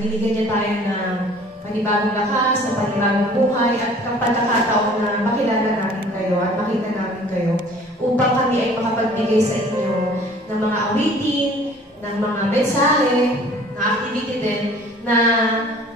binigyan niya tayo ng panibagong lakas, ng panibagong buhay, at pagkakataon na makilala namin kayo at makita namin kayo upang kami ay makapagbigay sa inyo ng mga awitin, ng mga mensahe, na activity din, na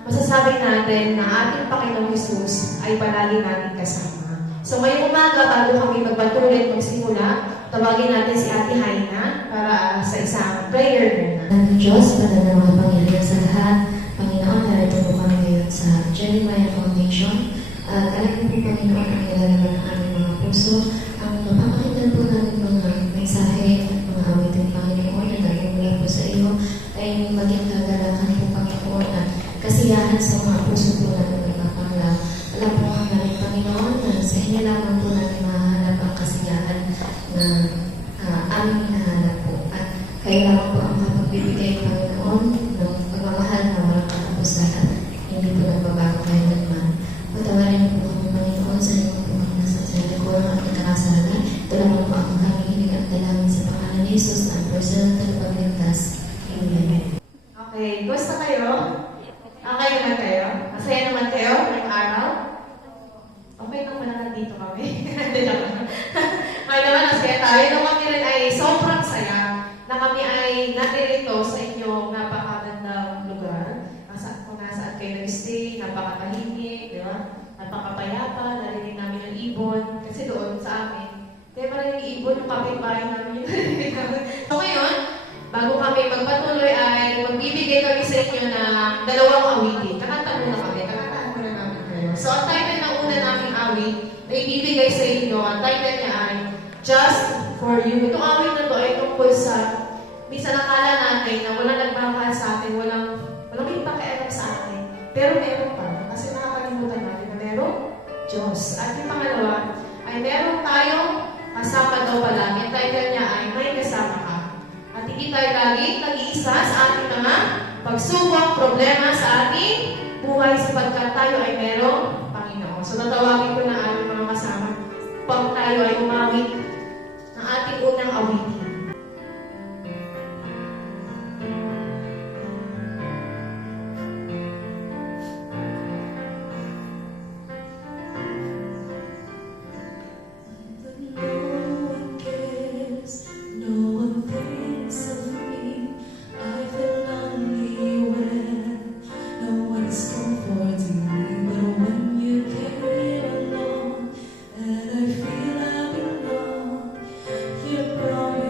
masasabi natin na ating Panginoong Jesus ay palagi natin kasama. So ngayong umaga, bago kami magpatuloy at magsimula, tawagin natin si Ate Haina para sa isang prayer muna. Ang Diyos, Padre ng makapangyarihan sa lahat, Panginoon, narito po kami ngayon sa Jeremiah Foundation. Talagang po, Panginoon, ang nilalaman ng aming mga puso, ang mapapakinggan po namin mga mensahe at mga awitin, Panginoon, na galing mula po sa iyo, ay maging kagalakan po, Panginoon, at kasiyahan sa mga puso po namin nagpapanglaw. Alam po ang namin, Panginoon, na sa inyo lamang po namin mahanap ang kasiyahan na aming hinahanap po. At kayo lamang po ang makapagbibigay, Panginoon, ng pagmamahal na walang katapusan at hindi po nagbabago kayo naman. Patawarin niyo po kami, Panginoon, sa inyo po kami nasa sarili ko ng aking kasalanan. Ito lamang po ang aming hiling at dalangin sa pangalan ni Jesus na personal na pagligtas. Amen. Okay, gusto kayo? Okay naman kayo? Masaya naman kayo ngayong araw? Okay naman na nandito kami. Hindi naman. Okay naman, masaya tayo. Nung kami rin ay sobrang saya na kami ay natirito sa inyong napakagandang lugar. Kung nasaan kayo nag-stay, napakatahimik, di ba? Napakapayapa, narinig namin yung ibon. Kasi doon sa amin, kaya parang yung ibon, yung kapitbahay namin yung narinig namin. So ngayon, bago kami magpatuloy ay magbibigay kami sa inyo ng dalawang awitin. Kakanta muna kami. Kakantahan muna namin kayo. So, ang title ng una naming awit na ibibigay sa inyo, ang title niya ay Just For You. Itong awit na to ay tungkol sa minsan nakala natin na walang nagmamahal sa atin, walang may pakialam sa atin. Pero meron pa. Kasi nakakalimutan natin na meron Diyos. At yung pangalawa ay meron tayong kasama daw palagi. Ang title niya ay May Kasama Ka. At hindi tayo laging nag-iisa sa ating mga pagsubok, problema sa ating buhay sapagkat tayo ay merong Panginoon. So natawagin ko na ating mga kasama pag tayo ay umawit ng ating unang awitin. You're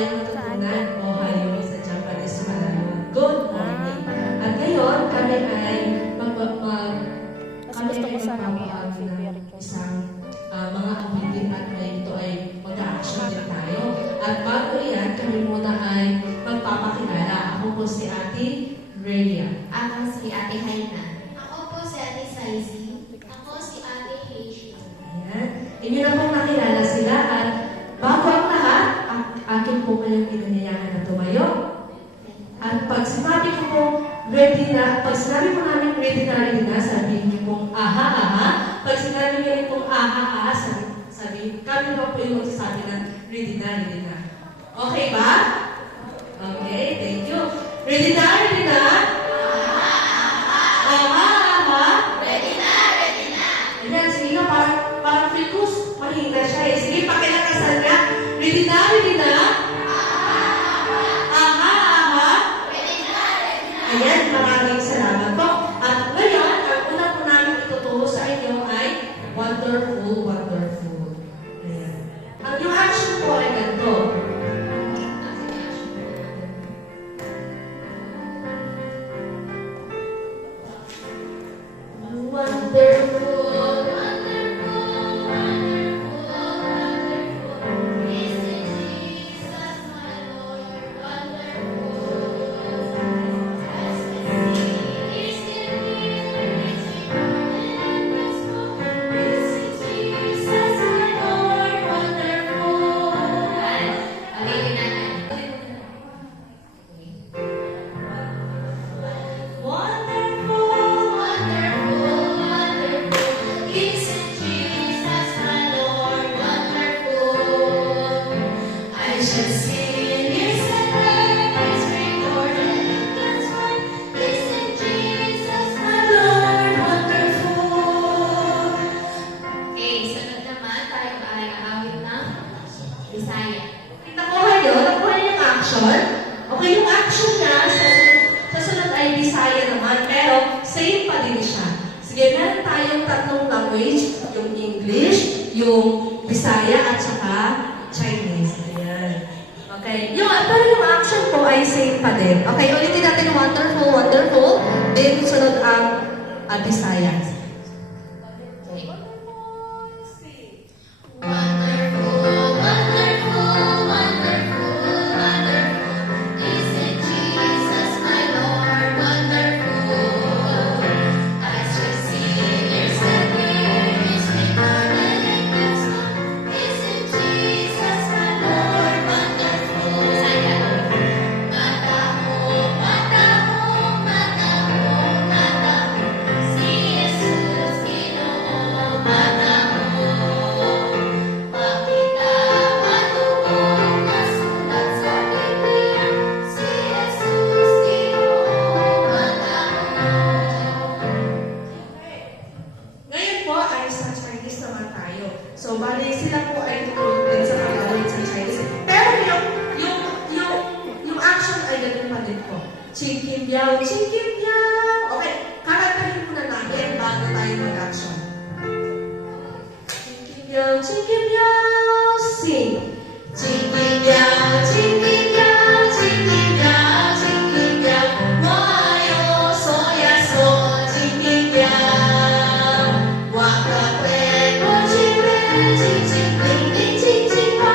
kayong natutunan o hayong sa Japanese Malayon. Good morning! At ngayon, kami ay magpapakain ng isang mga abitin at ito ay mag-a-action din tayo. At bago yan, kami muna ay magpapakilala. Ako po si Ate Rhea. Ako si Ate Haina. Ako po si Ate Saizi. Ako si Ate Hazel. Ayan. Inyo na pong nakilala sila at bago ang lahat, akin po kayong pinanyayahan na tumayo. At pag sinabi ko po ready na, pag sinabi po namin ready na, sabihin niyo pong aha, aha. Pag sinabi niyo pong aha, aha, sabihin, kami na po yung magsasabi ng ready na. Okay ba? Okay, thank you. Ready na? Aha, aha. Ready na! Ayan, sige nga, parang feel ko mahina siya eh. Sige, pakilakasan niya. Ready na? Aha. Ayan, maraming salamat po. At ngayon, ang una po namin ituturo sa inyo ay wonderful. Ayan. Yung action po ay ganito. Wonderful. Okay, sunod naman tayo ay aawit ng Bisaya. Nakuha niyo yung action. Okay, yung action niya, sa sunod ay Bisaya naman, pero same pa din siya. Sige, meron tayong tatlong language, yung English, yung Bisaya, at saka Chinese. Ayan. Okay, pero yung action po ay same pa din. Okay, ulitin natin wonderful, then sunod ang Bisaya. Isn't Jesus my Lord wonderful? I just see years and years recorded in this book. Isn't Jesus my Lord wonderful? Si Jesus Ginoo Pakita matutong masulat sa Biblia. Si Jesus Ginoo Ngayon po ay sa Chinese naman tayo. So, bali sila po ay tutulog din sa pag-awit sa Chinese. Pero yung action ay ganun pa din po. Ching kim biao. Okay, kakantahin muna natin bago tayo mag-action. Ching kim biao, sing. Ching kim biao, Wayo, soya, so, ching kim biao. Waka kwe, ko ching re, ching ching ding ding, ching ching pa.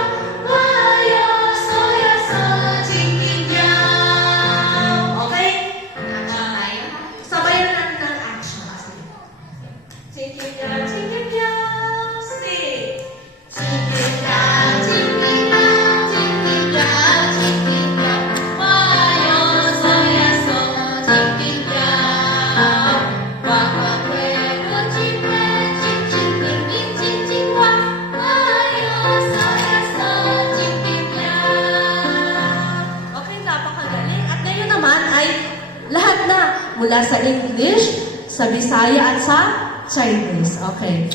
Wayo, soya, so, ching kim biao. Okay? Sabayan natin ang action. Ching kim biao, sing. Okay, napakagaling. At ngayon naman ay lahat na mula sa English, sa Bisaya at sa Chinese. Okay.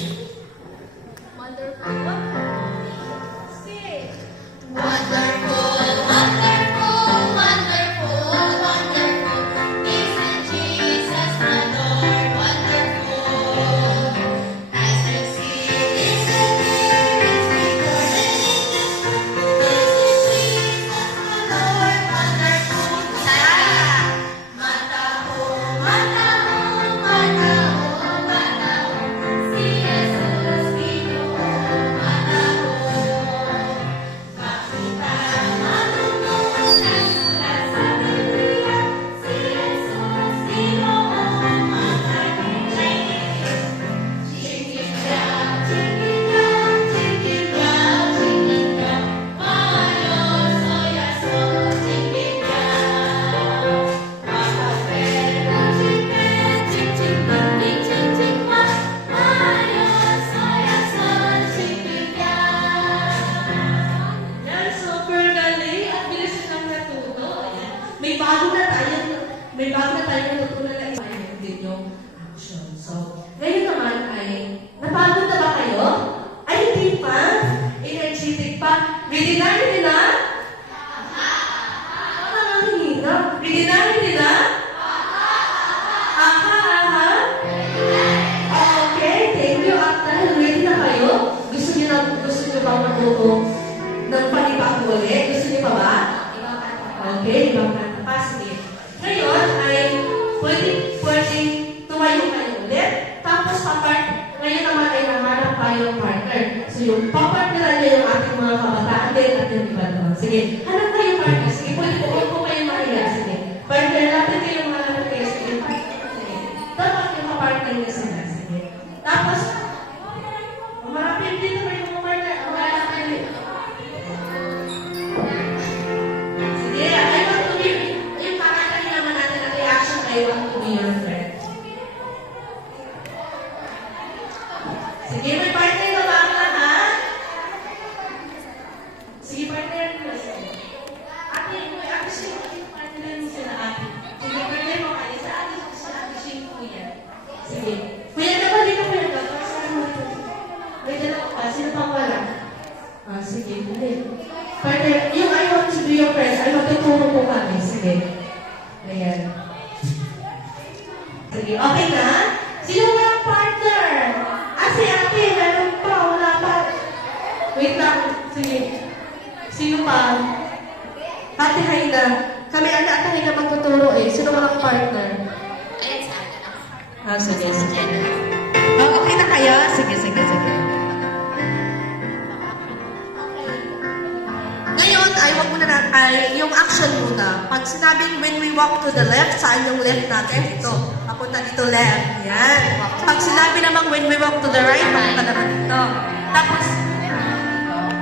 Isn't Jesus my Lord wonderful? As I see this recorded in this book, isn't Jesus gusto niyo bang matuto ng panibang ulit? Gusto niyo pa ba? Okay, ibang kanta pa. Sige. Ngayon ay pwede tumayo kayo ulit. Tapos ngayon naman ay nahanap tayong partner. So yung papartneran niyo yung ating mga kabataan din at yung iba naman. Sige, hanap tayo partner. Sige, pwede po, huwag po kayo mahiya. Sige, partner natin kayo mga hanap kayo. Sige, sige. Dapat yung kapartner niyo sila. Sige. Tapos, marapin dito kayo mga partner. Sige, I want to be, yung kakatahin naman natin ang reaction, I want to be your friend. Sige, may partner na ba ang lahat? Sige, partner mo. Ate, partner mo sila ate. Sige, partner mo kayo sa ate, siya kuya. Sige. Kuya naman, dito kuya ka. May dalawa pa. Sino pang wala? Sige. Partner, yung I want to be your friend, ay magtuturo po kami. Sige. Ayan. Sige, okay na? Sino walang partner? Si ate, meron pa, wala pa. Wait lang. Sige. Sino pa? Ate Haida. Kami ate Haida magtuturo eh. Sino walang partner? Sige. Okay na kayo? Sige. Ngayon, ay wag muna yung action muna. Pag sinabing when we walk to the left, saan yung left natin? Ito. Papunta dito left. Yan. Pag sinabi namang when we walk to the right, papunta naman dito. Tapos,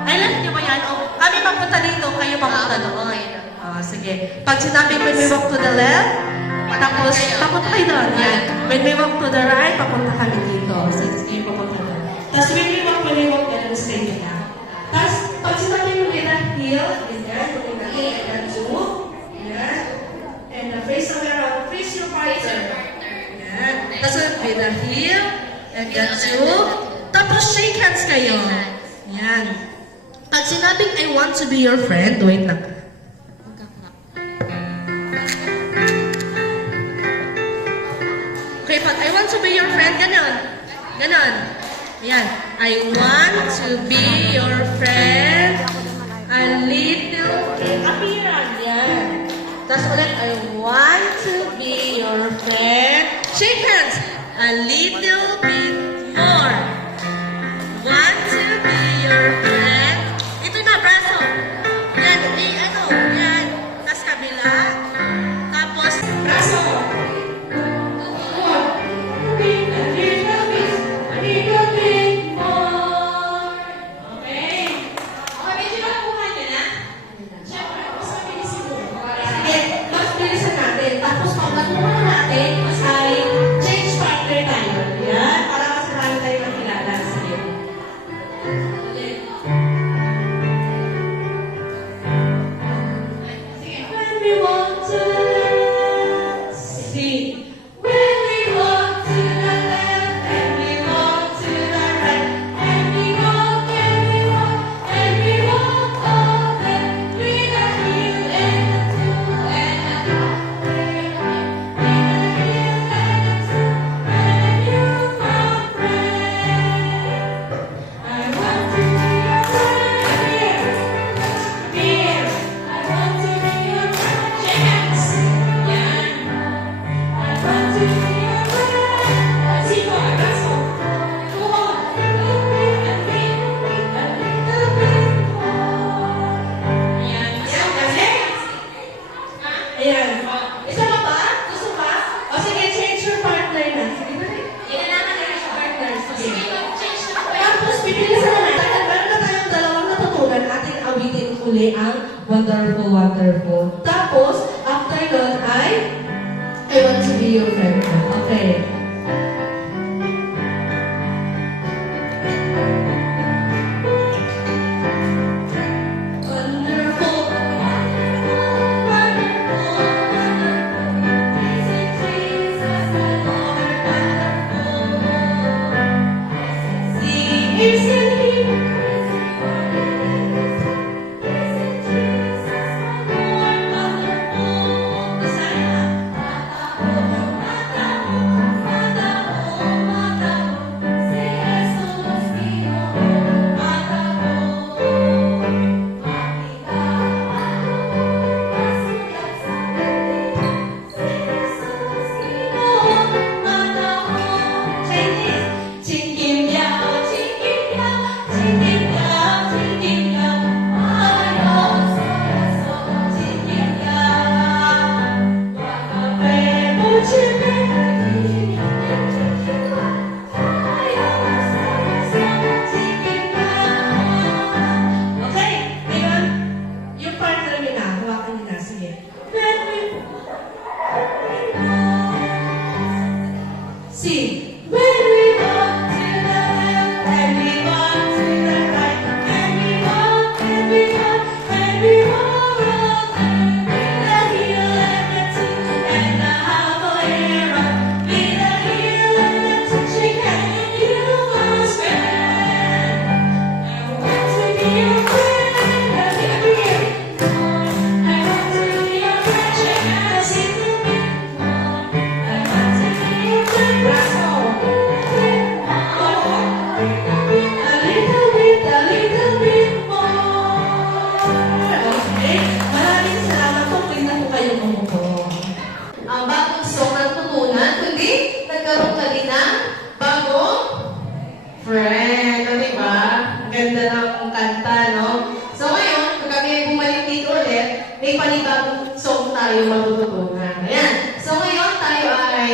ay left niyo ba yan? O, kami papunta dito, kayo papunta doon. Sige. Pag sinabing when we walk to the left, tapos papunta kayo doon. Yan. When we walk to the right, papunta kami dito. Sige, papunta doon. Tapos when we walk, ganun stay nyo na. Tapos, pag sinabi mo with that heel, yan, with the heel, and two, yan, and the face around, face your partner. Yan. Tapos with the heel, and then two, tapos shake hands kayo. Yan. Pag sinabing I want to be your friend, wait lang. Okay, pag I want to be your friend, ganon. Ayan. I want to be your friend. A little appearance. Yan. Tapos ulit, I want to be your friend. Shake hands. A little bit more. Want to be your friend. Ito na, braso. Yan, yan. Tapos kabila. Tapos, braso. uli ang wonderful, wonderful. Tapos, after nun ay, I want to be your friend. Okay. Wonderful, wonderful, wonderful, wonderful. Isn't Jesus the Lord wonderful? See, isn't He? Wonderful. ganda ng kanta, no? So ngayon, pag kami bumalik dito ulit, may panibagong song tayo matututunan. Ayan. So ngayon, tayo ay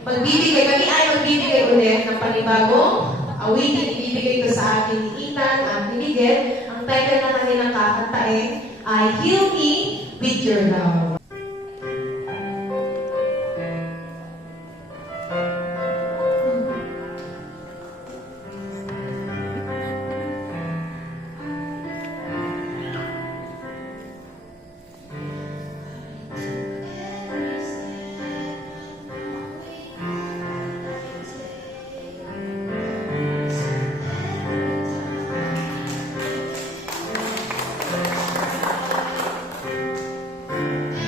kami ay magbibigay ulit ng panibagong awitin. Ibibigay ko sa akin ni Ethan, ang Miguel. Ang title na kanilang kakantain ay Heal Me With Your Love. Every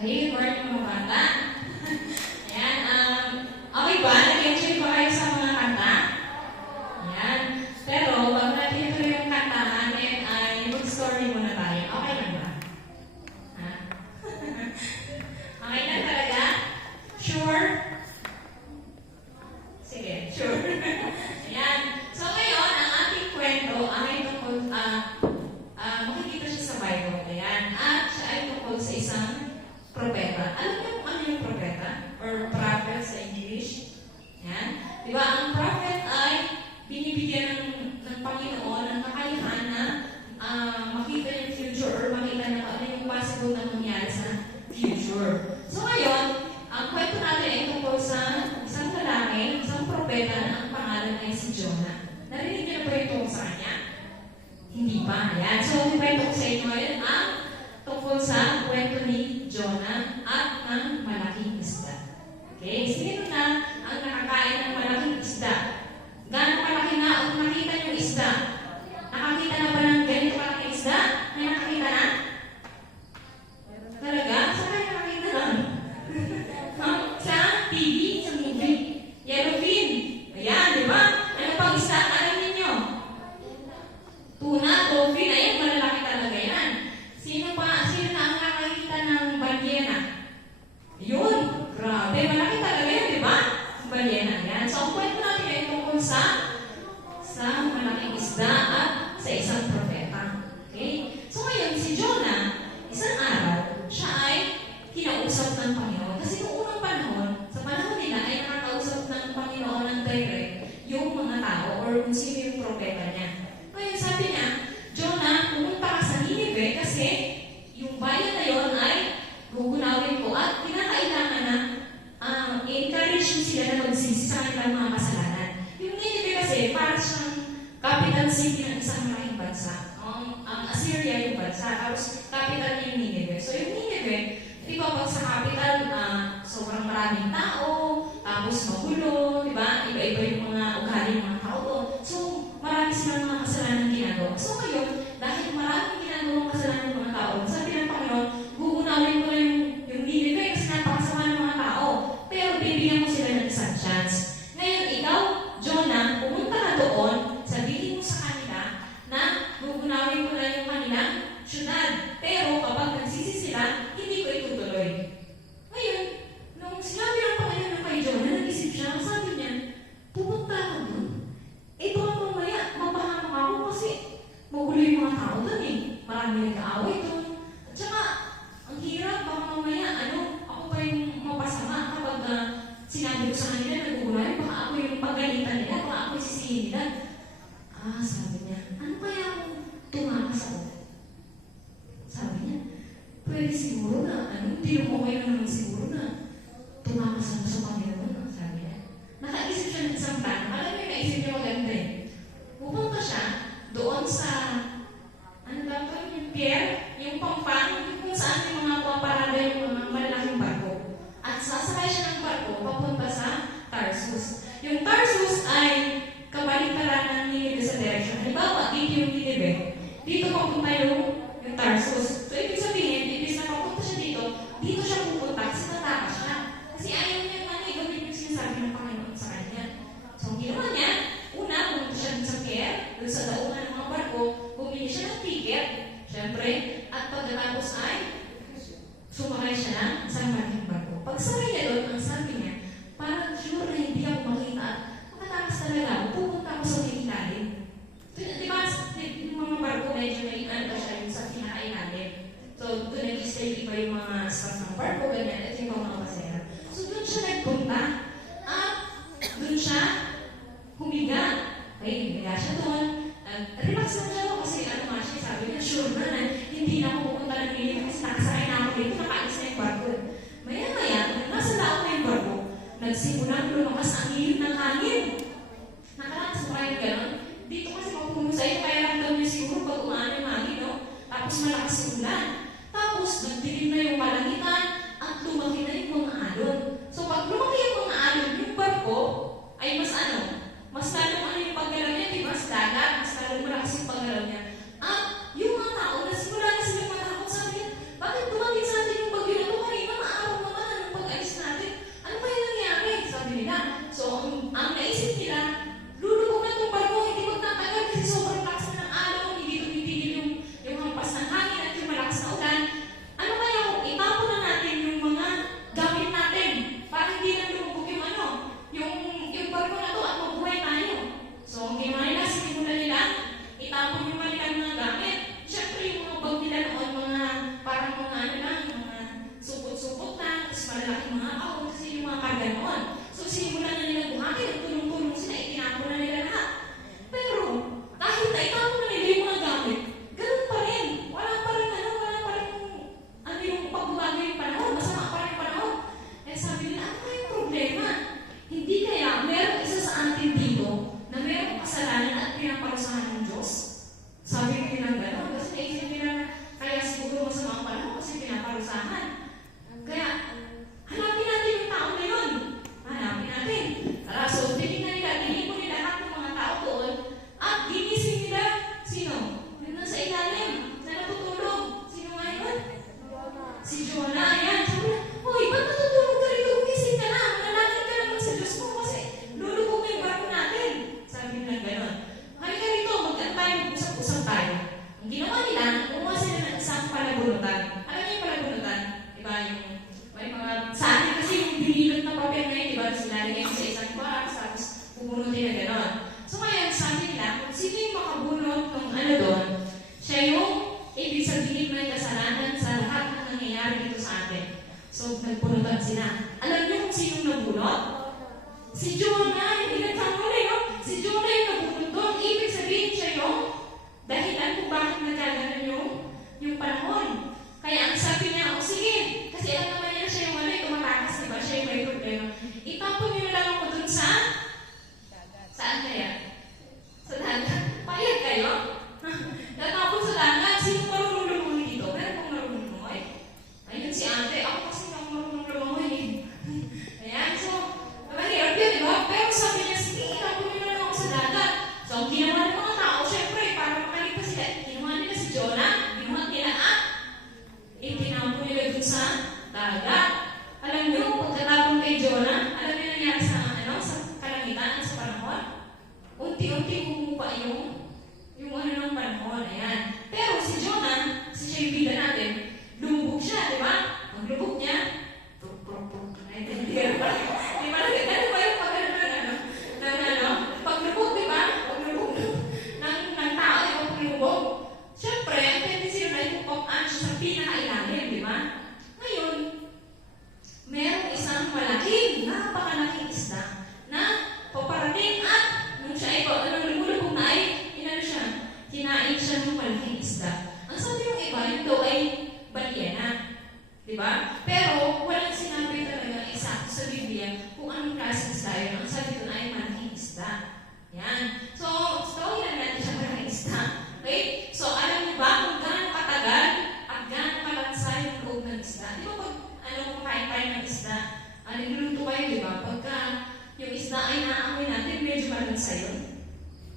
Okay, good morning mga bata. Ayan, okay ba? Nag-enjoy ba kayo sa mga kanta? Ayan. Pero, bago natin ituloy yung kanta natin, ay mag-story muna tayo. Okay lang ba? Ha? Okay lang talaga? Sure? Sige, sure. Ayan. So ngayon, ang ating kwento ay tungkol, makikita siya sa Bible. Ayan. At siya ay tungkol sa isang propeta. Alam niyo kung ano yung propeta? Or prophet sa English? Ayan. Diba? Ang prophet ay binibigyan ng Panginoon ng kakayahan na makita yung future or makita na kung ano yung possible na mangyari sa future. So ngayon, ang kwento natin ay tungkol sa isang lalaki, isang propeta na ang pangalan ay si Jonah. Narinig niyo na ba yung tungkol sa kanya? Hindi pa. Ayan. So, kwento ko sa inyo ngayon ang tungkol sa kwento ni Jonah at ng malaking isda. Okay? Sino na ang nakakain ng malaking isda? Gaano kalaki na ang nakita yung isda? Nakakita na ba ng ganito kalaking isda? May nakakita na? Talaga? Saan kayo nakakita na? Sa TV, sa movie. Yellowfin. Ayan, di ba? Ano pang isda? Alam ninyo? Tuna, dolphin. Ayan, malalaki talaga yan. Sino na ang nakakita ng balyena? Yun. Grabe, malaki talaga yan, di ba? Balyena. Yan. So, ang kwento natin ay tungkol sa malaking isda at sa isang propeta. Okay? So, ngayon, si Jonah, isang araw, siya ay kinausap ng Panginoon. Kasi noong unang panahon, sa panahon nila ay nakakausap ng Panginoon ng direct yung mga tao or kung sino yung propeta niya. Ngayon, sabi niya, Jonah, pumunta ka sa Nineveh kasi yung bayan na yon ay gugunawin ko at kinakailangan na encourage mo sila na magsisi sa kanilang mga kasalanan. Yung Nineveh kasi, para siyang capital city ng isang malaking bansa. Ang Assyria yung bansa, tapos capital niya yung Nineveh. So yung Nineveh, di ba pag sa capital, sobrang maraming tao, tapos magulo, di ba? Iba-iba yung mga ugali ng mga tao doon. So, marami silang mga kasalanan ginagawa. So ngayon, dahil maraming ginagawa kasalanan ng mga tao, sabi ng Panginoon, gugunawin ko na yung Nineveh kasi napakasama ng mga tao. Pero bibigyan mo sila ng isang chance. Ngayon, ikaw, Jonah, pumunta na doon, sabihin mo sa kanila na gugunawin ko na yung kanilang syudad. Pero kapag nagsisi sila, hindi ko itutuloy. Ngayon, nung sinabi ng Panginoon na kay Jonah, nag-isip siya, sabi niya, pupunta ako doon. Eh, baka mamaya, mapahamak ako kasi magulo yung mga tao doon eh. Marami nag-aaway doon. At saka, ang hirap, baka mamaya, ako pa yung mapasama kapag sinabi ko sa kanila, nagugunayan, baka ako yung pagalitan nila, baka ako yung sisihin nila. Sabi niya, ano kaya kung tumakas ako? Sabi niya, pwede siguro na, hindi mo okay naman siguro na tumakas ako sa Panginoon, sabi niya. Nakaisip siya ng isang plano. Alam niyo, naisip niya maganda eh. Pupunta siya doon sa, yung pier, yung pampang, kung saan yung mga paparada yung mga malalaking barko. At sasakay siya ng barko papunta sa Tarsus. Yung Tarsus ay kabaliktaran ng Nineveh sa direction. Halimbawa, dito yung Nineveh. Dito papunta yung Tarsus. So, ibig sabihin, ibig na papunta siya dito siya pupunta kasi tatakas siya. Kasi ayaw niya gawin yung sinasabi ng Panginoon sa kanya. So, ang ginawa niya, una, pumunta siya sa pier, doon sa daungan ng mga barko, bumili siya ng ticket, syempre, at pagkatapos ay sumakay siya ng isang malaking barko. Pagsakay niya doon, ang sabi niya, parang sure na hindi ako makita at makatakas talaga ako, pupunta ako sa may ilalim. Di ba, yung mga barko medyo may siya yung sa pinakailalim. So, doon nag-stay iba yung mga staff ng barko, ganyan, at yung mga pasera. So, doon siya nagpunta at doon siya humiga. Okay, humiga siya doon. Relax lang siya kasi siya, sabi niya, sure na hindi na ako pupunta ng Nineveh kasi nakasakay na ako dito, nakaalis na yung barko. Maya-maya, nasa laot na yung barko, nagsimulang lumakas ang hihip ng hangin. Nakaranas mo kayo gano'n? Dito kasi mapuno sa'yo, kaya ramdam niyo siguro pag umaan yung hangin, no? Tapos malakas yung ulan. Tapos, nagdilim na yung kalangitan at lumaki na yung mga alon. So, pag lumaki yung mga alon, yung barko ay mas lalong yung paggalaw niya, di ba? Sa dagat, mas lalong malakas yung paggalaw nangyari ngayon sa isang box, tapos bubunutin na gano'n. So ngayon, sabi nila, kung sino yung makabunot ng ano doon, siya yung ibig sabihin may kasalanan sa lahat ng nangyayari dito sa atin. So, nagpunutan sila. Alam niyo kung sinong nabunot? Si Jonah, hindi nagkamali, no? Si Jonah yung nabunot doon. Ibig sabihin siya yung dahilan kung bakit nagkaganon yung panahon. Kaya ang sabi niya, o sige, kasi alam naman niya siya yung wala, tumatakas, diba? Siya yung may problema. Itapon niyo na lang ako dun sa... Saan kaya? Sa dagat. Payag kayo? Tatapon sa dagat. Sino marunong lumungi dito? Meron pong marunong lumungi? Ayun si ate. Ako kasi hindi ako marunong lumungi. Ayan, so, mahirap yun, diba? Pero sabi niya, sige, itapon niyo na lang ako sa dagat. So, ang ginawa ng mga tao, syempre, para makaligtas sila, ginawa nila si Jonah, ginawa nila itinapon nila dun sa dagat. Alam niyo, pagkatapon kay Jonah, alam niyo nangyari sa kalangitan sa panahon? Unti-unti bumupa yung ano ng panahon. Ayan. Pero si Jonah, si siya yung bida natin, lumubog siya, di ba? Ang lubog niya, hindi ba nagkakano ba yung pag-ano paglubog, di ba? Paglubog ng tao, di ba paglubog? Siyempre, ang tendency na ipupop-an siya sa pinakailalim, di ba? Ngayon, merong isang malaking, napakalaking isda na paparating at nung siya ay lumulubog na ay kinain siya ng malaking isda. Ang sabi yung iba, yun daw ay balyena. Di ba? Pero walang sinabi talaga eksakto sa Biblia kung anong klaseng isda yun. Ang sabi doon ay malaking isda. Yan. So lang natin siya malaking isda. Okay? So, alam niyo ba kung gaano katagal at gaano kalansa yung loob ng isda? Di ba pag kumakain tayo ng isda, niluluto kayo, di ba? Pagka yung isda ay naamoy natin, medyo malansa yun.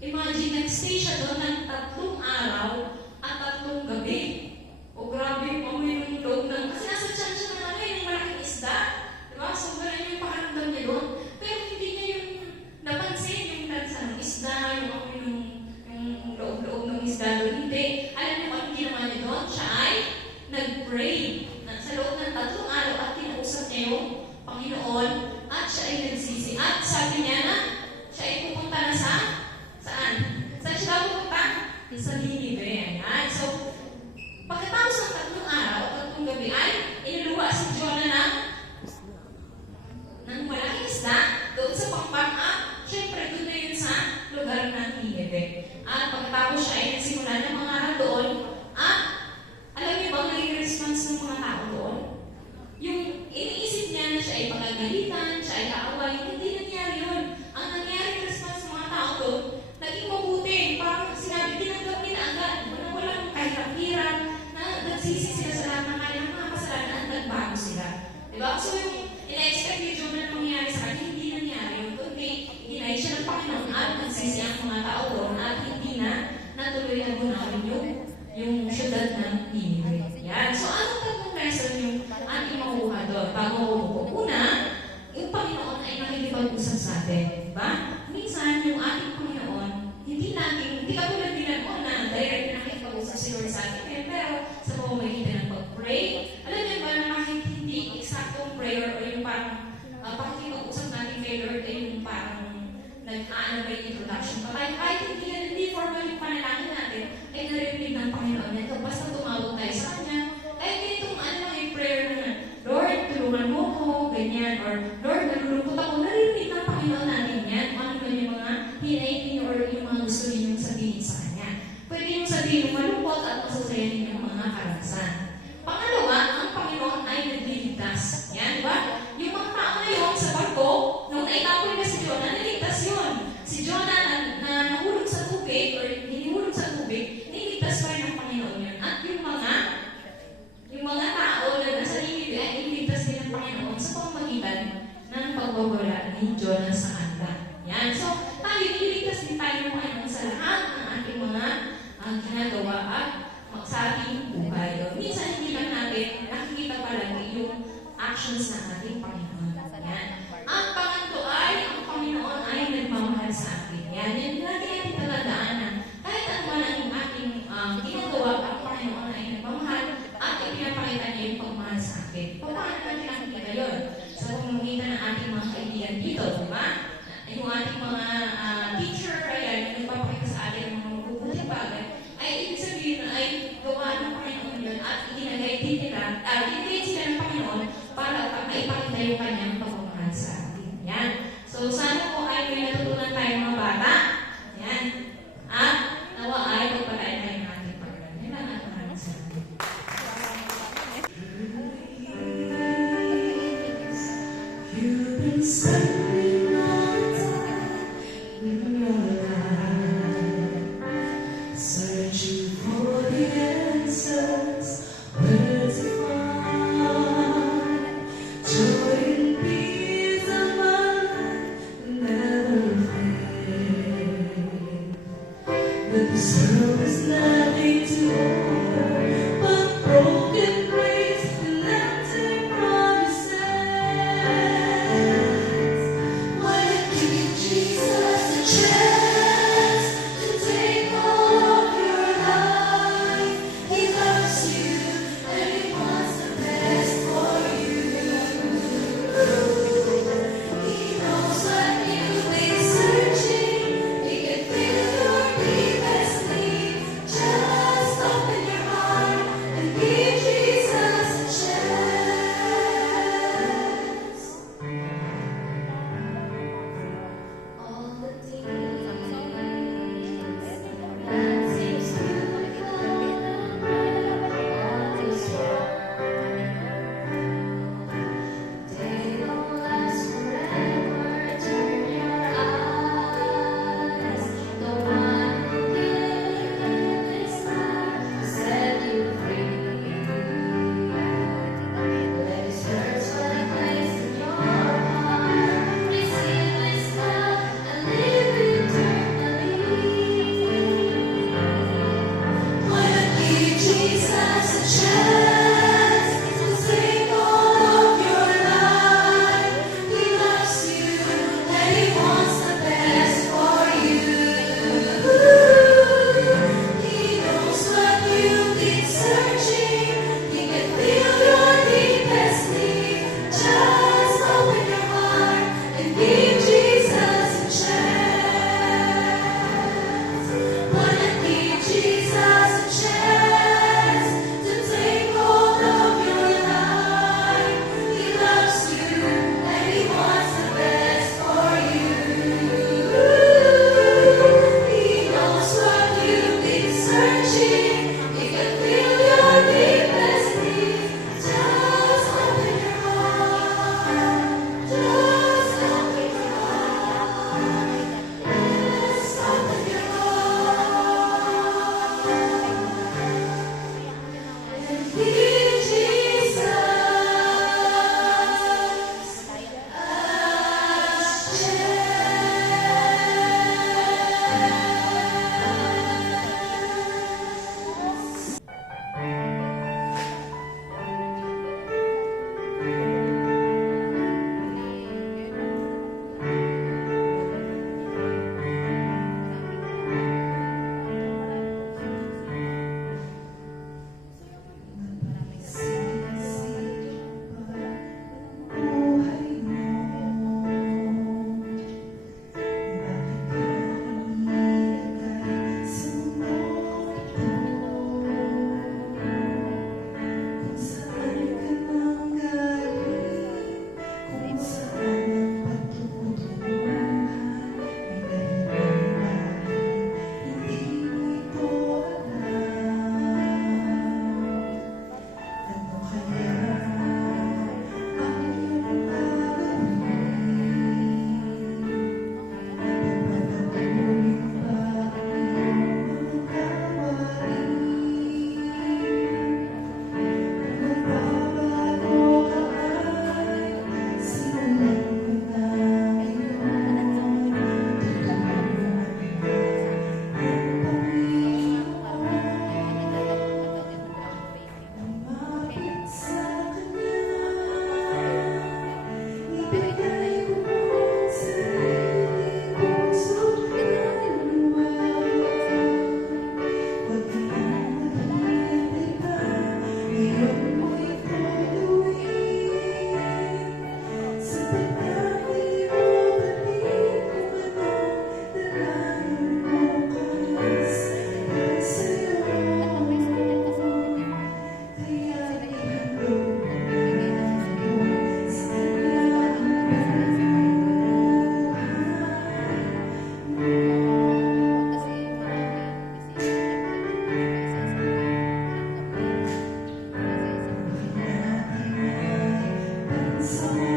Imagine, nag-stay siya doon ng 3 araw at 3 gabi. O grabe yung amoy ng loob ng... Kasi nasa tiyan siya ng yung malaking isda. Diba? So, wala niya yung pakiramdam niya doon. Pero hindi niya yung napansin yung lansa ng isda, yung amoy ng loob-loob ng isda doon. Hindi. Alam niyo kung anong ginawa niya doon? Siya ay nag-pray sa loob ng 3 araw at kinausap niya yung Panginoon at siya ay nagsisi. At sabi niya na siya ay pupunta na saan? Saan siya pupunta? Sa Ninive. Ayan. So, pagkatapos ng 3 araw at 3 gabi ay iniluwa si Jonah ng malaking isda doon sa pampang at syempre doon na yun sa lugar ng Ninive. At pagkatapos siya ay nagsimula ng mga araw doon at alam niyo ba ang naging response ng mga tao doon? Yung iniisip niya na siya ay pagagalitan, siya ay kaaway, hindi nangyari yun. Ang nangyari response ng mga tao doon, naging mabuti. Parang sinabi, tinanggap nila agad. Walang kahirap-hirap na nagsisi sila sa lahat ng kanilang mga kasalanan at nagbago sila. Diba? So yung ina-expect ni Jonah na mangyari sa kanya, hindi nangyari yun. Kundi, hinay siya ng Panginoon at nagsisi ang mga tao doon at hindi na natuloy na gunawin yung syudad ng Ninive. Yan. So, anong 3 lesson yung ating makuha doon? Bago ko una, yung Panginoon ay nakikipag-usap sa atin. Diba? Minsan, yung ating Panginoon, hindi katulad nila noon na direct na nakikipag-usap si Lord sa atin. Pero, sa pamamagitan ng pag-pray, alam niyo ba na kahit hindi eksaktong prayer o yung parang pakikipag-usap natin kay Lord ay yung parang nag-aano ba yung introduction pa tayo. Kahit hindi formal yung panalangin natin, ay narinig ng Panginoon nito. Basta tumawag tayo sa Kanya. Kahit ganitong yung prayer na, Lord, tulungan mo ko, ganyan. Or, Lord, nalulungkot ako. Narinig ng Panginoon natin yan. Ano ba yung mga hinayin or yung mga gusto ninyong sabihin sa Kanya. Pwede yung sabihin yung malungkot at masasaya ninyong mga karanasan. Pangalawa, ang Panginoon ay nagliligtas. Yan, ba? Yung mga tao na yun sa barko, nung naitapon na si Jonah, niligtas yun. Si Jonah na nahulog sa tubig or hinihulog sa tubig, niligtas pa rin ng Panginoon yun. At yung mga tao na nasa Ninive ay niligtas din ng Panginoon sa pamamagitan ng pagbabala ni Jonah sa kanila. Yan. So, tayo, niligtas din tayo ng Panginoon sa lahat ng ating mga ginagawa at sa ating buhay. Minsan, hindi lang natin nakikita palagi yung actions ng ating Panginoon. Yan. Ang pangatlo ay, ang Panginoon ay nagmamahal sa atin. Yan. Yan lagi natin tatandaan na kahit ano man ang ating ginagawa, ang Panginoon ay nagmamahal at ipinapakita niya yung pagmahal sa atin. Paano natin nakikita yun? Sa pamamagitan ng ating mga kaibigan nandito, di ba? Yung ating mga teacher, ayan, yung nagpapakita sa atin ng mga mabubuting bagay, ay ibig sabihin na ay gawa ng Panginoon yun at iginagay din nila, iginagay sila ng Panginoon para maipakita yung kanyang pagmamahal sa atin. Yan. So, sana po ay may natutunan tayo mga bata. Yan. At nawa ay pagpalain tayo ng ating Panginoon. Yan lang at maraming salamat. You've been spending my time in your life, searching for the answers, where to find joy in peace. someone